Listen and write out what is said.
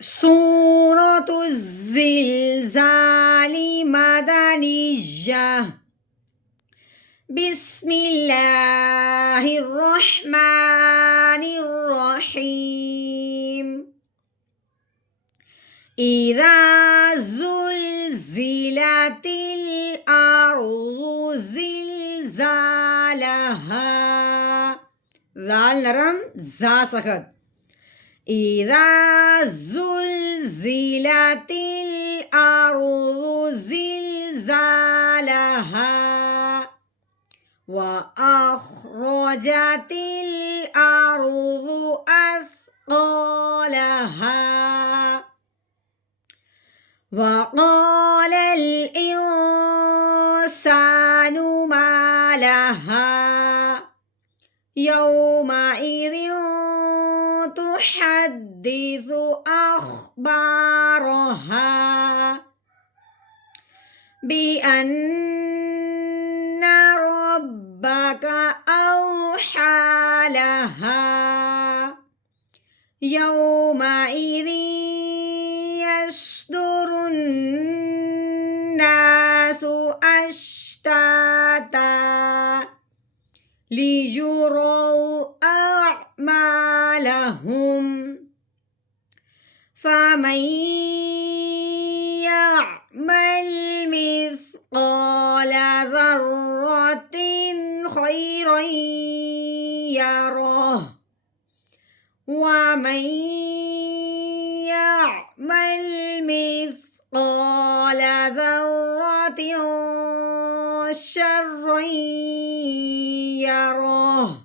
سورة الزلزال مدنية. بسم الله الرحمن الرحيم. إذا زلزلت الأرض زلزالها. ذال نرم زا سخت. إذا زلزلت الأرض زلزالها وأخرجت الأرض أثقالها وقال الإنسان ما لها يومئذ تحدث أخبارها بأن ربك أوحى لها يومئذ يصدر الناس أشتاتا ليروا أعمالهم فمن يعمل مثقال ذرة خيرا يره ومن يعمل مثقال ذرة شرا يره